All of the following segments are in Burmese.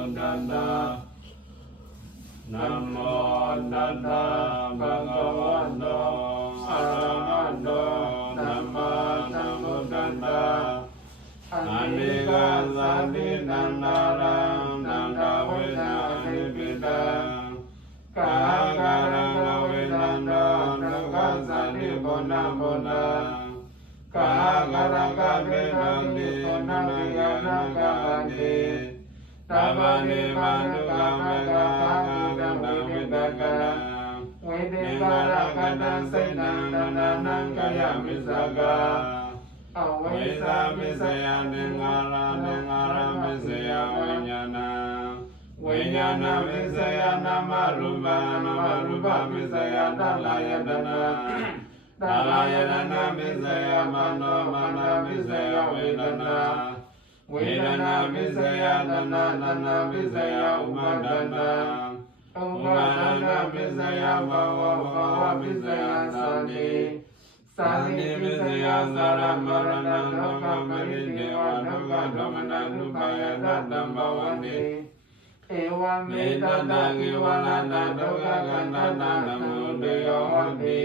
Buddhata Namo Tassa Bhagavato Arahato Samma Sambuddhassa Anika Sati Nandaram Nanda Veda Nipita Kahakaranga Vedanda Naga Sati Bona Bona Kahakaranga Vedandi Nagyanagati Tabani Manuka Mega Nanda Vidakara Vedikarakata Sainanda Kaya Misaga Avesa Misaya Ningara Ningara Misaya Vinyana Vinyana Misaya Namarupa Namarupa Misaya Dalayadana Dalayadana Misaya Mano Mana Misaya Vedana Vedana Misaya Dana Dana Misaya Umadana Umadana Misaya Bhava Bhava Misaya Sani Sani Misaya Saramarana Loka Marideva Loka Domana Lupaya Datam Bhavani Ewa Medana Givalana Loka Gandana Namudeya Hoti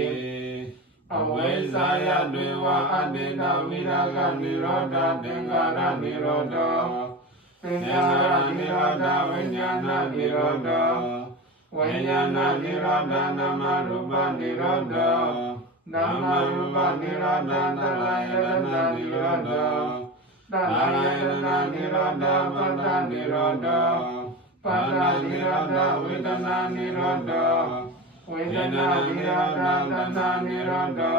Avesaya Deva Adita Viraga Niroda Dengara Niroda Dengara Niroda Vinyana Niroda Vinyana Niroda Namarupa Niroda Namarupa Niroda Dalayana Niroda Dalayana Niroda Pada Niroda Pada Niroda Vedana Niroda Vedana Niroda Dana Niroda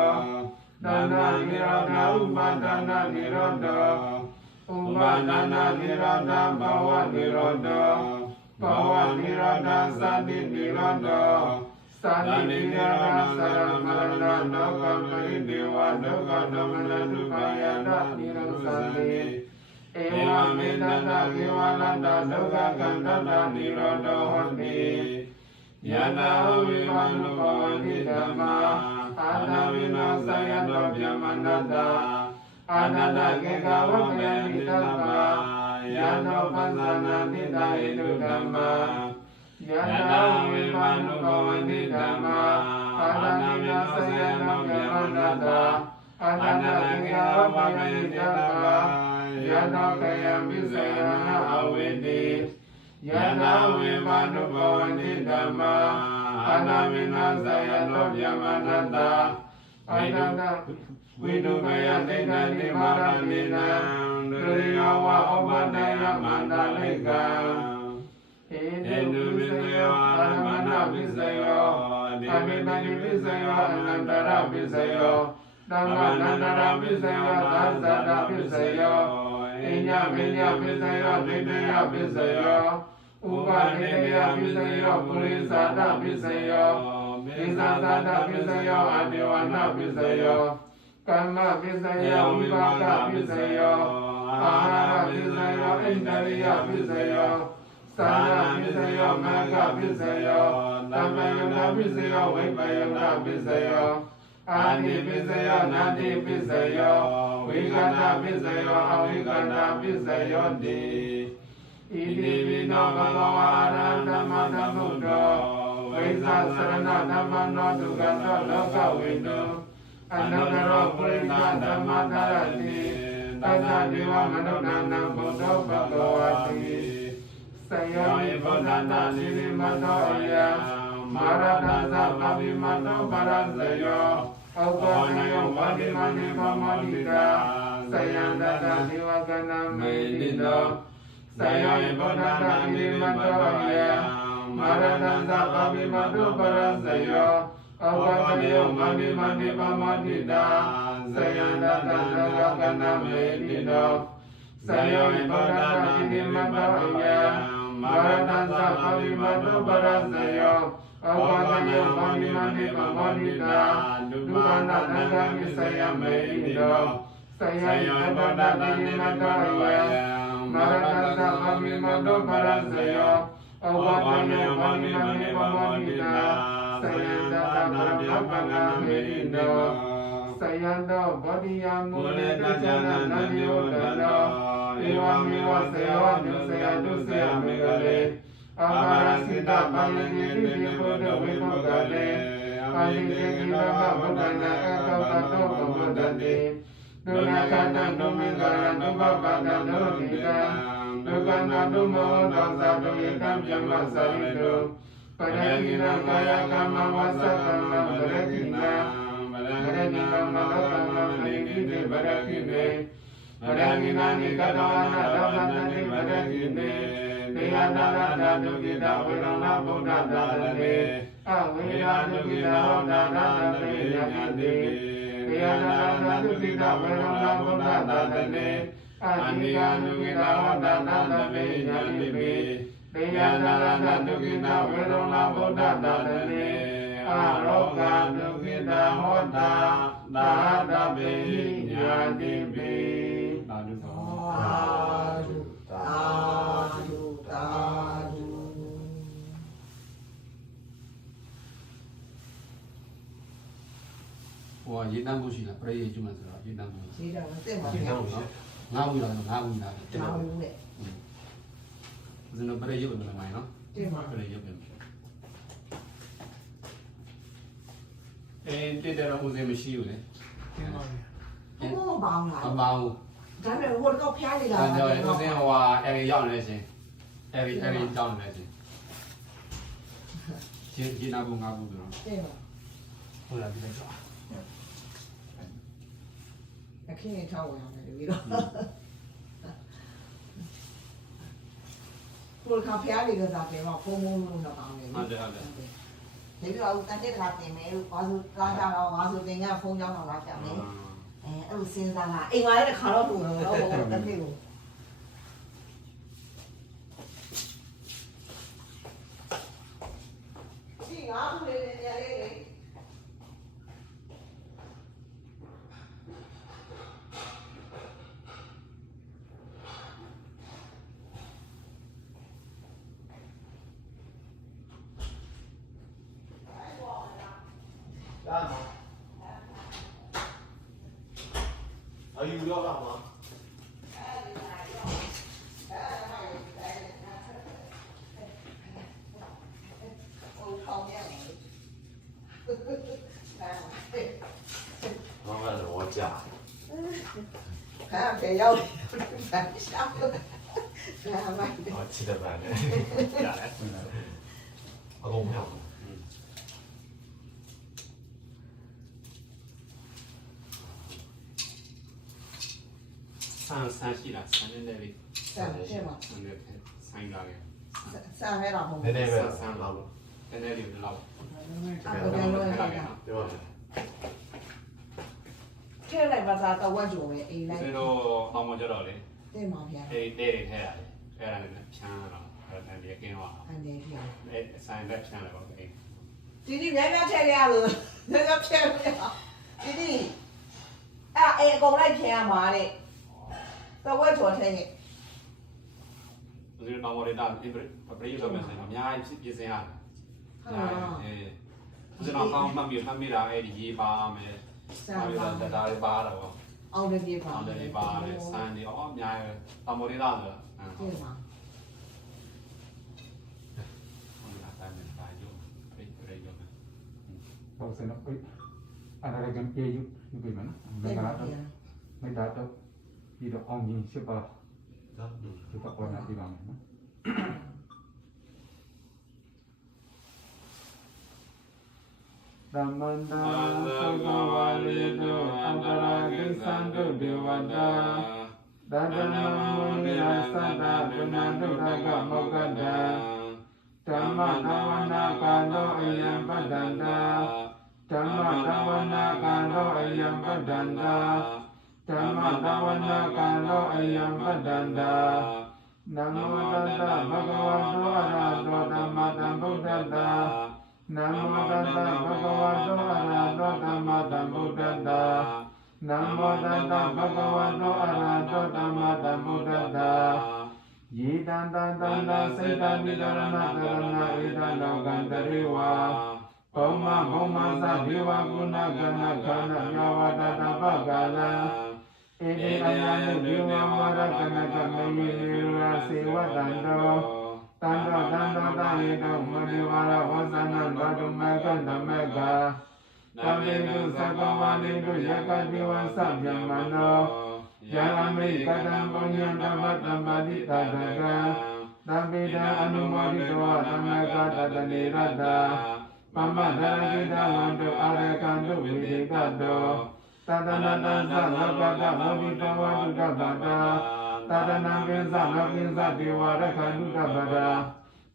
Dana Niroda Upadana Niroda Upadana Niroda Bhava Niroda Bhava Niroda Sati Niroda Sati Niroda Saramarana Loka Marideva Loka Domana Lupaya Nirodasani Ewa Medana Givalanda Loka Gandana Niroda Hoti Yana Vimanu Bhavati Dhamma Ana Vinasaya Dovyamanada Anada Gigavamyani Dhamma Yana Pasana Nida Edu Dhamma Yana Vimanu Bhavati Dhamma Ana Vinasaya Dovyamanada Anada Gigavamyani Dhamma Yana Kayam Visayana Avedi Yana Vimanu Bhavati Dhamma Ana Vinasaya Dovyamanada Anada Vidubaya Dena Nimaranina Duriyawa Obadaya Mandalika Hindu Visayo Anamana Visayo Abhidani Visayo Anandara Visayo Dhammanandara Visayo Dasada Visayo Inya Vinya Visayo Didya Visayo Upadidya Visayo Purisada Visayo Visasada Visayo Adiwana Visayo Karma Visayo Vipaka Visayo Ahara Visayo Indriya Visayo Sana Visayo Magga Visayo Tamayana Visayo Vipayana Visayo Adi Visayo Nadi Visayo Vigana Visayo Avigana Visayo Di Idi Vino Bhagava Arandama Dhamudo Visa Sarana Dhammano Dugando Loka Vidu Anagaro Purina Dhammadarati Tata Diva Manunana Buddha Bhagavati Sayomi Buddhata Nirimadoya Maradasa Abhimano Parasayo Okonayo Vadimani Pamadita Sayandata Divagana Medito Sayomi Buddhata Nirimadoya Maradasa Abhimano Parasayo Okonayo Vadimani Pamadita Sayandata Divagana Medito Sayomi Buddhata Nirimadoya Maradasa Abhimano Parasayo Okonayo Vadimani Pamadita Dukana Nanda Misaya Medito Sayomi Buddhata Nirimadoya Maradasa Abhimano Parasayo Okonayo Vadimani Pamadita Sayandata Divagana Medito Sayando Bodhiya Mune Dajana Nandiyodano เอวามิวะเสยวะนุเสยตุเสยเมกะเลอาภารสิตาปัลลิกิติติพุทธวิมุตตะเลปัลลิกิติภะพุทธังนะเอตตะโตปะพุทธติดุนาคตังดุมิกายันตุปะปะตังดุติตังดุกันาตุโมตัสสะตุอิตัมยัมมะสะริโตปะระกินังกายกรรมวะสัตตังปะระกินังปะระกินังมะกัตตังนิกิติปะระกิเนปะระกินังนิกตวะนะตัพพะติปะระกิเนเตยะตะระตะตุกิตะเวรณะพุทธะตะเตอเวราตุกิตะโหตะตะเตยะติเตยะตะระตะตุกิตะเวรณะพุทธะตะเตอานิกานุกิตะโหตะตะเตยะติเตยะตะระตะตุกิตะเวรณะพุทธะตะเตอาโรกาตุกิตะโหตะตะตะเตยะติตาดุสาธุตาธุตาธุဟိုရေတန်းဖို့ရှိလားပရိယေကျွမ်းဆိုတော့ရေတန်းဖို့ရေးတာမသိပါဘူး ငါးဘူးလားငါးဘူးလား ။ဒါဘူးလေ ဇင်းတို့ပရိယေပဲမလားနော် ။တင်ပါ ပရိယေပဲတိတဲ့တော့ဦးစင်းမရှိဘူးလေ တင်ပါဘူး။ဘုံပေါင်းလား မပေါင်းဘူး ။ဒါပေမဲ့ဟိုတော့ဖျားနေတာ အဲ့တော့ဦးစင်းဟိုဟာအဲ့ဒီရောက်နေရှင်အဲ့ဒီကြောင်းနေရှင်ဂျင်းနာဘူးငါဘူးဆိုတော့ တင်ပါ ဟုတ်လားဒီလိုဆို အခင်းထောက်ဝင်အောင်လေပြီးတော့ဟိုကဖျားနေတာကတင်ပါဖုံဖုံလို့တော့ပေါင်းနေ ဟုတ်တယ်ဟုတ်တယ် ။ဒီလိုအခုတက်တဲ့ကတင်မယ်လို့ဘာလို့လာကြတော့ဘာလို့တင်ကဖုံးကြောင်းတော့လာကြမယ်။အဲ့လိုစဉ်းစားတာအိမ်မှာလည်းခါတော့တူတော့ဟိုတက်တဲ့ကိုဒီငါ့ကိုလည်းရလေး Are you real about mom? Nó là đồ chả. À, phải đâu? Phải sao? Ra mày. Nó chỉ là bạn đấy. Dạ đấy. Nó không hiểu. ဆန်းရှိလားဆန်းနေတယ်လေ ဆန်တယ်မှာ ဆန်းနေတယ်ဆိုင်လာတယ် ဆန်ရဲတော့မဟုတ် နည်းနည်းပဲဆန်းလောက်လို့နည်းနည်းလေးလောက် ဘူးအဲ့လိုလည်းလိုက်တာ ပြောပါမယ် ခဲလိုက်ပါသာတော့ဝတ်ကြုံပဲအိမ်လိုက် ဒီတော့အောင်းမကြတော့လေ တင်ပါဗျာ အေးတဲတွေထဲရတယ်အဲ့ဒါနဲ့ဖြန်းတော့အဲ့ဒါနဲ့ကင်းသွား အနေဖြာ အဲ့ဆိုင်လက်ဖြန်းလိုက်ပါအေး ဒီဒီများများထည့်ရလို့များဖြဲလို့ဒီဒီအဲ့အကုန်လိုက်ဖြဲရမှာတဲ့တော့ဝတ်ကြော်ထဲရဲ့ ဒီတော့မော်ရီတာဒီပရိယဆိုမယ်ဆိုရင်အများကြီးပြင်ဆင်ရတယ်အေးဒီတော့ကောင်းမှတ်မိတာအဲ့ဒီရေးပါမယ် ဆန်ပါ ဒါတွေပါတော့ အောင်တယ်ပြေပါ အောင်တယ်ပါတယ်စမ်းတယ်အော်အများကြီးတောင်မော်ရီတာဆိုတာ တင်ပါ ဟုတ်လားတိုင်းမှာပါရုံပြည့်ပြည့်ရုံ ဟုတ်စင်တော့အဲ့ဒါကပြေယူပြီမနော်မင်္ဂလာတော့မေတ္တာတော့ပြီးတော့အောင်ရင်ရှိပါဒီပတ်ပေါ်လာပြီးပါမယ်နော်သမန္တာသုခဝါရေတောအန္တရာကိသံတုဒေဝတာသတ္တနမုနိယသတ္တဒုနန္တုတကမောက္ကတံဓမ္မသဝနာကာလောအယံပတ္တန္တာဓမ္မသဝနာကာလောအယံပတ္တန္တာဓမ္မသဝနာကာလောအယံပတ္တန္တာနမောတတ္တဘဂဝတောအရဟတောသမ္မာသမ္ဗုဒ္ဓတ္တနမောတတ္တဘဂဝတောအရဟတောသမ္မာသမ္ဗုဒ္ဓတ္တနမောတတ္တဘဂဝတောအရဟတောသမ္မာသမ္ဗုဒ္ဓတ္တယေတံတံတံတံစေတံမိတရဏတရဏဧတံလောကံတရေဝါဘုံမသဒေဝဂုဏကနခဏယဝတတပကလံ เอเดอัญญานุเดวามารกนะกะเมยิเนราเสวะตันโตตันโตตันโตตายิโตมณิวารวสันนันบาตุเมกันธรรมกาตาเมตุสัพพวานิตุยะกะติวัสสะยมโนยะอามิกตังปุญญังธัมมัตตัมปฏิตตะกะตัมปิตาอนุโมทิโตธรรมกะตตะนิรัตตาปัมมะดารกิตาวันตุอาระกันตุวิริกะโตตตนะตัสสะโลกตะโมทิตวะตุตตะตาตตนะกิสะโลกิสะเทวะระคันตุตตะตา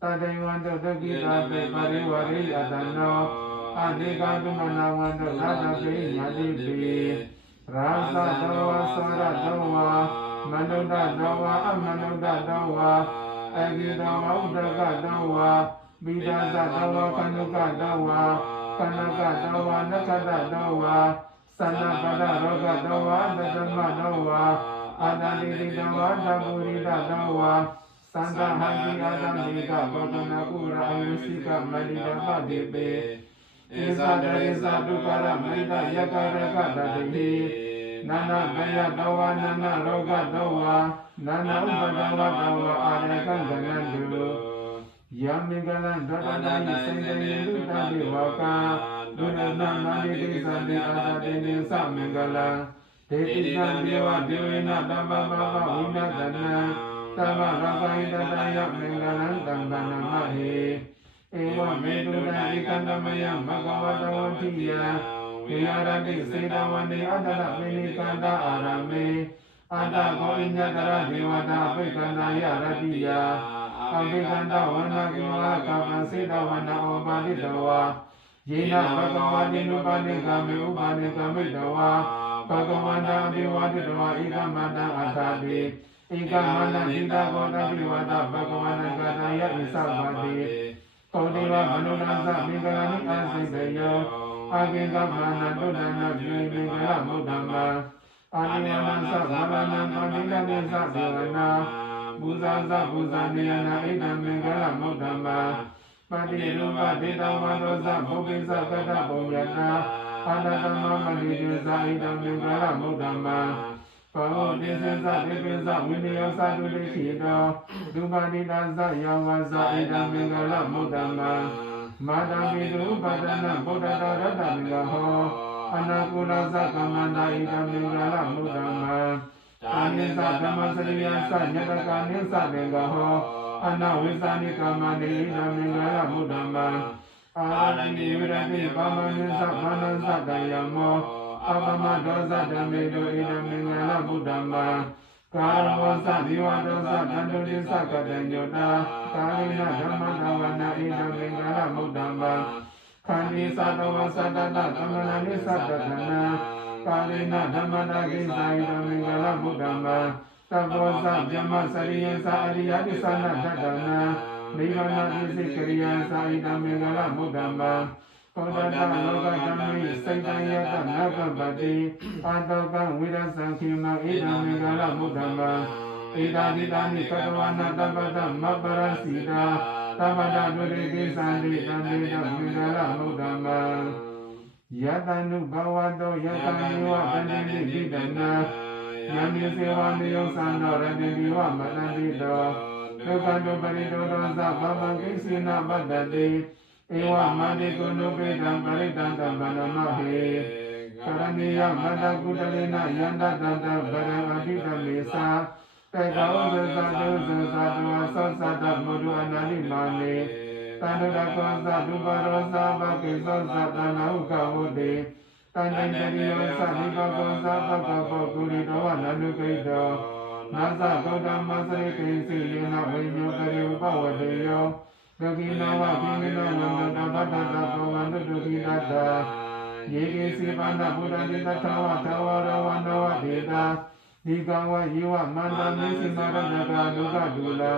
ตเทวันตุตกิตาเปปริวาริยะตโนอานิกาตุมนาวันตุนาตปิญาติปิราสะโตวะสระโตวะมนุตตะโตวะอมนุตตะโตวะอกิโตวะอุตกะโตวะบิดาสะโตวะคนุกะโตวะคณกะโตวะนคตะโตวะสันนปะดะโรกะโตวะตตมะโตวะอาตาลิโตวะตะปุริตะโตวะสันตหันติอาตัมมิกะปะตนะกุระอยุสิกะมลิตะปะติเปเอสะเดริสะตุกะระมริตะยะกะระกะตะตินานาเบยะโตวะนานาโรกะโตวะนานาอุปะตะวะโตวะอาระกังกนันตุยามิกะลันตะตะนิสิเตยิตุตะติวะกาดุนนานานิติสันติอาตตินิสะมิกะลังเตติสันติวะเดวินะตัมปะปะปะวินะตนะตัมปะระกะหิตะตะยะมิกะลังตัมปะนะมะหิเอวะเมตุนะอิกันตมะยะมะกะวะตะวัฏฐิยะวิหารติစေတဝန္တိအတ္တရမိနိကန္တာအာရမေအတ္တကောဣညတရဒေဝတာပိကန္တာယရတိယအပိကန္တဝန္နာကိဝါကပံစေတဝန္နာဩပါတိတဝါယေနဘဂဝါတိနုပါတိကမေဥပါတိကမိတဝါဘဂဝန္တာအပိဝါတိတဝါဧကမန္တအထာတိဧကမန္တဣတကောတတိဝတာဘဂဝန္တကတယဣသဗ္ဗတိကောတိဝမနုနာသမိဂရာနိအစိတယောอากิกัมมานันตุดันนะปิมิกะมุตตมะอานิยนัสสะภานันปฏิกะนิสะเทวนาบูဇာสะบูဇာเนยนะอิตัมมิกะมุตตมะปฏิรูปะเดตวะโรสะภุปิสะกะตะปุญญตาอาตตมะมณีเจสะอิตัมมิกะมุตตมะปะโหติสิสะเทปิสะวินิโยสะตุติขิโตดุปะติตัสสะยวะสะอิตัมมิกะมุตตมะมาตังปิตุปะตนะพุทธตรัตตมิกะโหอนาคุลสักขมันตาอิตัมมิกะมุตตมะอานิสัตธรรมสริยะสัญญตกานิสัตเตกะโหอนาวิสานิกามะนิอิตัมมิกะมุตตมะอารันติวิรติปามานิสัพพานัสสะตยโมอัปปมะโดสัตเมตุอิตัมมิกะมุตตมะกาลโมสันิวะโตสัตตันตุติสักกะเตโยตากาลินะธัมมะตวะนะอิตัมมิกะมุตตมะขันติสัตวะสัตตะธัมมะนิสัตตะนะกาลินะธัมมะตะกิสาอิตัมมิกะมุตตมะตัพโพสัพพมะสริยสะอริยติสันนะทัตตนะนิวรณติสิกริยสะอิตัมมิกะมุตตมะโคตตะโลกธรรมิสัยตัญญตนะกัปปติอาตกังวิรัสสังคิมะอิตัมมิกะมุตตมะอิตาดิตานิกัตวานะตัปปะตมะปะรัสสิตาตัปปะตะดุริกิสันติตัมมิกะมุตตมะยะตานุภวะโตยะตานิวะปฏินิพิตนะยามิเสวะนิโยสันโนรติวิวะมะตันติโตทุกขันตุปริโตโตสัพพะมังคิสินะปัตตติเอวะมะติกุนุปิตังปริตังตัมปะนะมะหิกรณียมะตะกุตลินะยันตตันตะปะระอธิตมิสาเตกะอุสสะตุสสะตุอะสัสสะตะมุตุอนาลิมานิตันตุตะโกสะตุปะโรสะปะกิสัสสะตะนะอุกะวุติตันติจริโยสะนิปะโกสะปะกะปะกุริโตวะนะนุกิโตนัสสะโตธัมมะสริกิสิเยนะวิญโยกริอุปวะเตโยโลกินาวะพิมิโนวันตะปัตตะตะปวันตุตุกิตัตตะเยกิสิปันนะพุทธันติตัทธวะทวะระวันโนวะเทตาดิกาวะยิวะมันตามิสิมารัตกะดุกะดุลา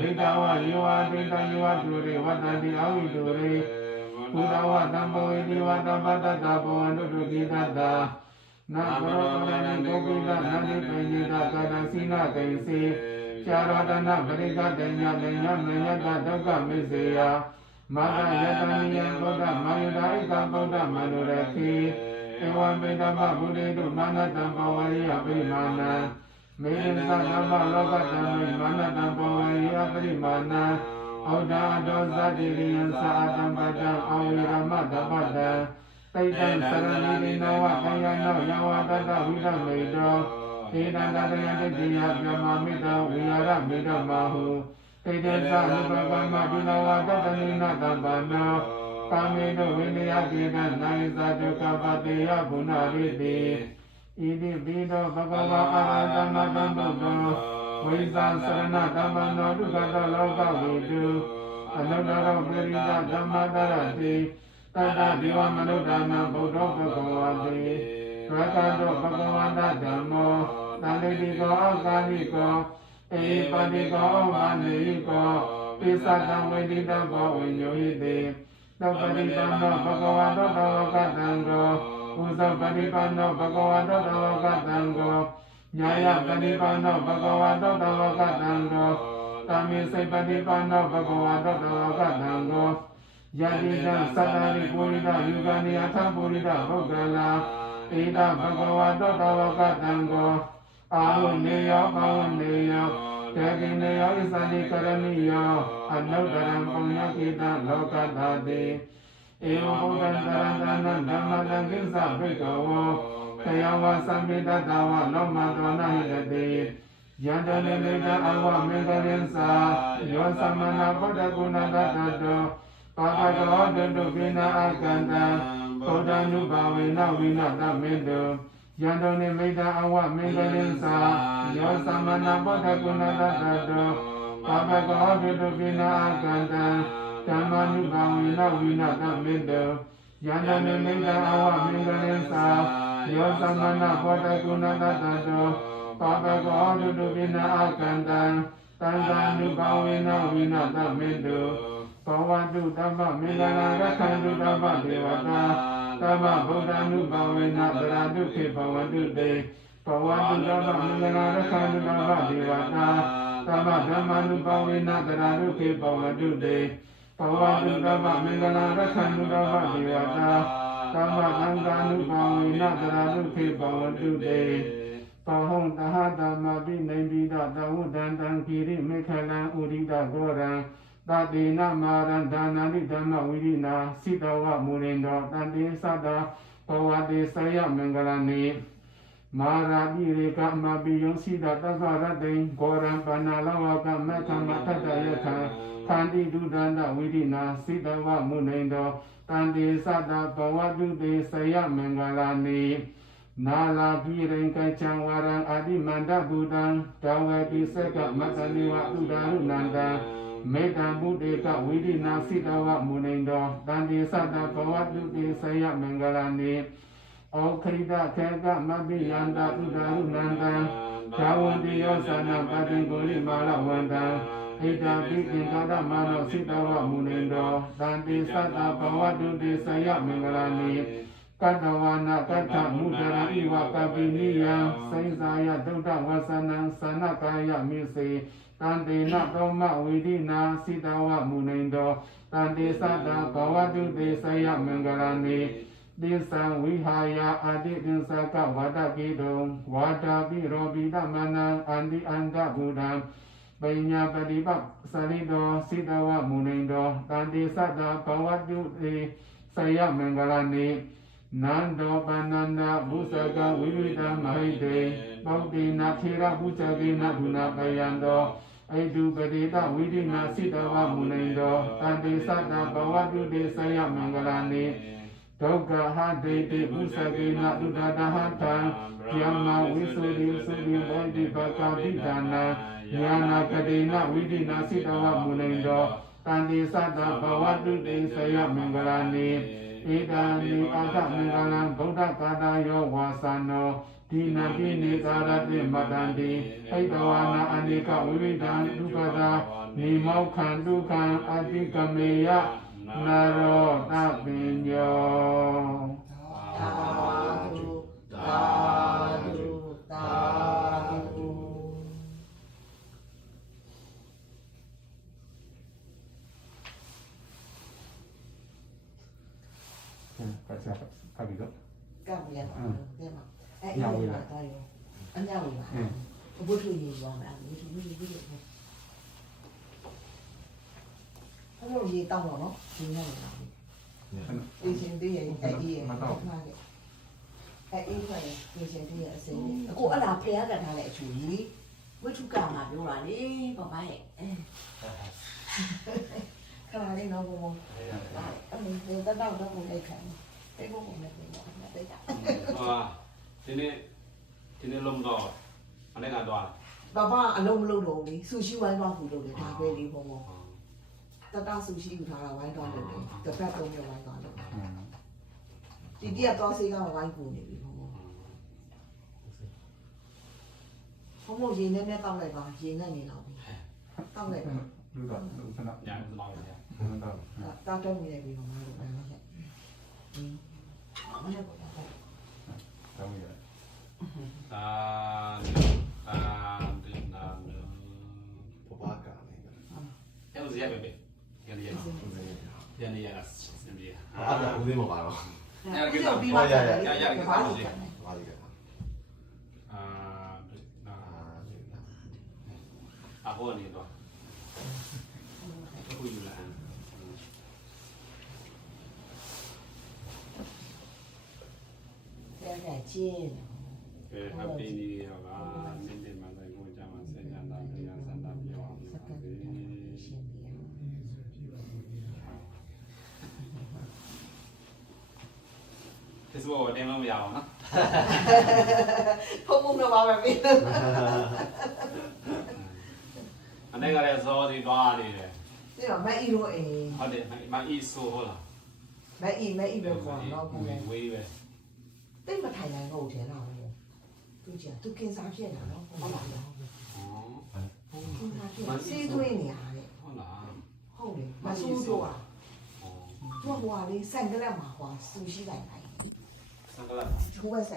ดิกาวะยิวะติตายิวะดุริวัตติอวิดุริพุทธวะตัมโพอิติวะตัมปัตตะตะปวันตุตุกิตัตตะนะโกรโกะนิโกปิตะนะนิเปญิตะกะตังสีนะเกสิจารตนะปริกะเตญะเตญะเมญะตะทุกขมิเสยะมาตะยะตานิยังโกตะมายุดาอิกะโกตะมนุรติ เ ဧဝံမေတ္တမဗုဒ္ဓေတုမာနတံပဝရိယပိမာနံမေတ္တာနမလောကတံမိမာနတံပဝရိယပိမာနံဩဒာဒောဇတိရိယံသာအတံပတံအဝိရမတပတံတိတံသရဏိရိနဝတယနောယဝတတဝိရမေတောဧတံတတယတိတိယပြမမိတံဝိရမေတ္တမဟုတိတေသနုပကမပိနဝတတနိနတံပနောကာမေတုဝိနယကေတံနိုင်ဇာတုကပတေယဂုဏရိတိဣတိပိတောဘဂဝါအာရတမတံဗုဒ္ဓံဝိဇာစရဏဓမ္မနောဒုက္ခတောလောကဝိတုအနုတ္တရောပရိသဓမ္မတရတိတတ္တဒီဝမနုဿာနံဗုဒ္ဓဘဂဝါတိဝကတောဘဂဝန္တဓမ္မောတန္တိတိကောအောကာလိကောဧပတိကောဩမာနိကောပိသတံဝိတိတဘောဝိညုဟိတိသောပတိပန္နောဘဂဝတောတဝကတံကောဥဇောပတိပန္နောဘဂဝတောတဝကတံကောညာယပတိပန္နောဘဂဝတောတဝကတံကောကာမိစေပတိပန္နောဘဂဝတောတဝကတံကောယတိတံသတ္တရိပုရိသယူဂနိအထပုရိသပုဂ္ဂလာဧတဘဂဝတောတဝကတံကောအာဟုနေယောဘာဝနေယောတေကိနေယောဣသတိကရဏိယောအနုတ္တရံပုညကိတံလောကတာတိဧဝံဘုဒ္ဓံတရံတနံဓမ္မတံကိစ္စဘိကဝောခယဝသံမိတတဝလောမတောနဟိတတိယန္တနေမေတအဝမေတရိသယောသမနာဗုဒ္ဓဂုဏတတတောပါကတောတုတုပိနာအကန္တံဘုဒ္ဓ ानु ဘာဝေနဝိနတမေတောယန္တနေမေတအဝမေတရိသယောသမနာဗုဒ္ဓဂုဏတတတောပါကတောတုတုပိနာအကန္တံဓမ္မာနုဘာဝေနဝိနတမေတောယန္တနေမေတအဝမေတရိသယောသမနာဗုဒ္ဓဂုဏတတတောပါကတောတုတုပိနာအကန္တံတံဃာနုဘာဝေနဝိနတမေတောဘဝတုတမ္ပမင်္ဂလာရခန္တုတမ္ပဒေဝတာတမ္ပဗုဒ္ဓ ानु ဘာဝေနသရတုခေဘဝတုတေဘဝတုတမ္ပမင်္ဂလာရခန္တုတမ္ပဒေဝတာတမ္ပဓမ္မာနုဘာဝေနသရတုခေဘဝတုတေဘဝတုတမ္ပမင်္ဂလာရခန္တုတမ္ပဒေဝတာတမ္ပသံဃာနုဘာဝေနသရတုခေဘဝတုတေပဟံတဟတမပိနေပိတသဝုဒ္ဒံတံကိရိမေခလံဥရိတဂောရံတတိနမာရန္ဒနာနိဓမ္မဝိရိနာစိတဝမူရိန္ဒောတန်တိသတ္တဘဝတိဆယမင်္ဂလနိမာရာပိရေကမပိယံစိတသဗ္ဗရတေဂောရံပဏလဝကမခမထတယထခန္တိဒုဒန္တဝိရိနာစိတဝမူရိန္ဒောတန်တိသတ္တဘဝတုတေဆယမင်္ဂလနိနာလာပိရိကချံဝရံအာတိမန္တဗုဒံတဝေပိစကမတနိဝဥဒရုနန္တံမေတ္တဗုဒ္ဓေကဝိရိနာစိတဝမုနိန္ဒောတန်တိသတ္တဘဝတုတေဆယမင်္ဂလနိဩခရိတခေကမပိယန္တဥဒရုနန္တံဇာဝန္တိယောသနာပတိကိုရိမာလဝန္တံဣဒာပိကိသောတမနောစိတဝမုနိန္ဒောတန်တိသတ္တဘဝတုတေဆယမင်္ဂလနိကတ္တဝနာကတ္ထမုဒရဣဝကပိနိယံစိဉ္စာယဒုဒ္ဒဝဆနံသနကာယမိစေတန်တေနသောမဝိရိနာစိတဝမုနိန္ဒောတန်တေသတ္တဘဝတုတေဆယမင်္ဂလနိတိသံဝိဟာယအာတိပိသကဝါဒကိတုံဝါဒပိရောပိတမနံအန္တိအန္တဗုဒံပညာပฏิပတ်သရိတောစိတဝမုနိန္ဒောတန်တေသတ္တဘဝတုတေဆယမင်္ဂလနိနန္ဒောပနန္ဒဘုဇကဝိဝိတမဟိတေပောတိနာထေရဘုဇကေနဒုနာပယံတောဣတုပတိတဝိရိနာစိတဝမုနိန္ဒောတန်တေသတ္တဘဝတုတေဆယမင်္ဂလနိဒုက္ခဟတေတိဘုဇကေနဒုဒတဟတံယမဝိသုရိသုရိဝိတိပကပိဒါနာညာနာကတိနဝိရိနာစိတဝမုနိန္ဒောတန်တေသတ္တဘဝတုတေဆယမင်္ဂလနိဧတံနိအာသမင်္ဂလံဗုဒ္ဓကာတယောဝါသနောဒီနာတိနေကာရတိမတန္တိဣတဝနာအနိကဝိဝိတံဒုက္ခတာနိမောခံဒုက္ခံအတိကမေယနာရောတပင်ညောသာဓုသာဓုသာဓုဖတ်ပြီတော့ ကပ်ပြီးရပါတဲ့မှာအဲ့ရပါတော့ရောအညဝေးပါဘုထုကြီးရောမှာဘုထုကြီးဘုထုဘုထုကြီးတောင်းတော့နော်ဒီနေ့လည်းဒီရှင်တည်းရဲ့အဲ့ဒီရဲ့မှာလေအဲ့ဒီခွဲဒီရှင်တည်းရဲ့အစင်းကိုအဲ့ဒါဖျားကထားတဲ့အချူကြီးဝိထုကမှာပြောတာလေပပရဲ့ခါလေးတော့ဘုံအဲ့ဒီတော့တော့လိုက်ခံအဲ့ဘုံနဲ့ပြောတာတိတ်တာ ဟာဒီနေ့လုံးတော့မနေ့ကတော့ 爸爸အလုံးမလုပ်တော့ဘူးလေဆူရှိဝိုင်းတော့ခုလုပ်တယ်ဒါပဲလေးဘုံဘုံတတဆူရှိယူထားတာဝိုင်းတော့လုပ်တယ်တစ်ပတ်သုံးရက်ဝိုင်းတော့လုပ်ဒီတည်းတော့ဆေးကဝိုင်းပူနေပြီဘုံဘုံဘုံရေနဲ့နဲ့တောက်လိုက်ပါရေနဲ့နေတော့ပြီတောက်လိုက်ပါ လူတော့လူစနာ ညာတော့ရ လူတော့ တောက်တော့နေပြီဘုံဘုံလို့ပဲဟုတ်ကဲ့မနေ့က တောင်းရ တာဒီနာပပကာနေတယ် အဲ့လိုရပဲပဲရနေရစင်ပြေ အားရဦးသေးမပါတော့ အဲ့ကိစ္စ ပြီးပါရရ ရကိစ္စလို့ရှိ ဘာဒီက အာ အာ အခုနေတော့အခုယူလာ တဲ့တဲ့ချင်း Happy New Year ပါနေ့နေ့မှလည်းကိုကြမှာဆင်ကြတာတရားစံတာပြောအောင်ပါပဲ ရှင်ပြရ Facebook တင်လို့မရအောင်နော် ဖုံဖုံတော့ပါပဲပြီ အနေကလည်းစောဒီသွားနေတယ် ဒီတော့မအီရိုအေး ဟုတ်တယ်မအီဆိုဟုတ်လား မအီပဲခေါ်တော့ဘူးလေ ဝေးပဲ တိတ်မထိုင်နိုင်တော့တယ်လားသူကြသူကင်စားဖြစ်တာနော်ဟုတ်လား ဩ သူကဖြစ်စေးသွင်းနေရတယ် ဟုတ်လား ဟုတ်တယ်မဆူးတော့อ่ะ ဩ သူကဟိုဟာလေးစိုက်ကလေးမှာဟိုဆူရှိလိုက်တယ် စံကလာ ဟိုဘက်